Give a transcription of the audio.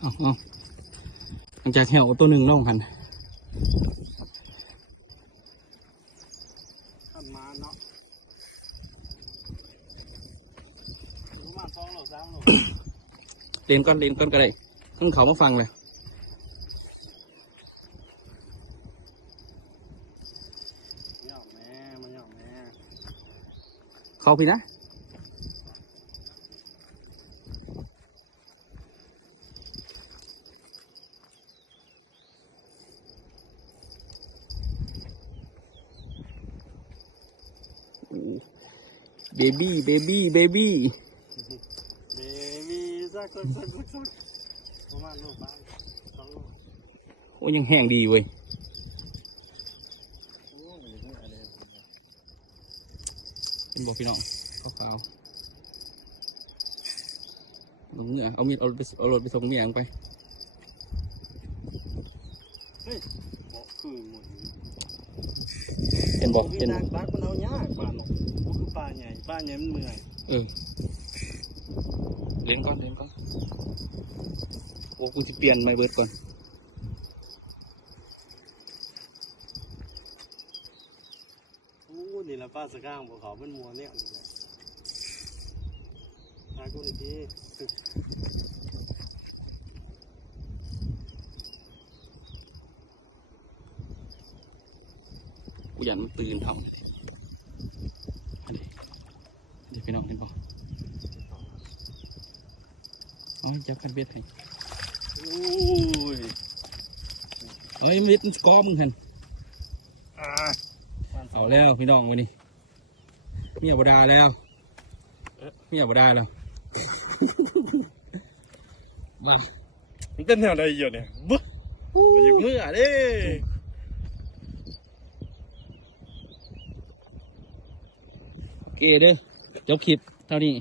เอาหลังจากแหวตัวหนึ่งล่องพันขันมาเนาะรู้มา2 โล 3 โลเล่นก้อนก็ได้ขึ้นเขามาฟังเลยหยอกแม่มันหยอกแม่เขาพี่นะเบบี้ซักประมาณโลบ้าง2 โลโอ้ยังแห้งดีเว้ยเป็นบอกพี่น้องขาวๆเงี้ยเอามีดเอารถไปส่งเงี้ยงไปเฮ้ยบอกคือหมดเป็นบอกเป็นตักมันเอายากปลาหนกคือปลาใหญ่มันเมื่อยเล่นก่อนโอ้กูจะเปลี่ยนไม้เบิร์ดก่อนนี่ละปลาสก้างบวเขามันมัวเนี่ยนี่แหละตากูนี่พี่กูยันมันตื่นทำเดี๋ยวพี่น้องเห็นปะเอาจับคันเบ็ดให้เฮ้ยมิดมันกอมึงเห็นเอาแล้วพี่น้องวันนี้เมียบดาแล้วมามันเป็นแนวใดอยู่เนี่ยบึ๊มันอยู่มือเด้โอเคเด้อจบคลิปเท่านี้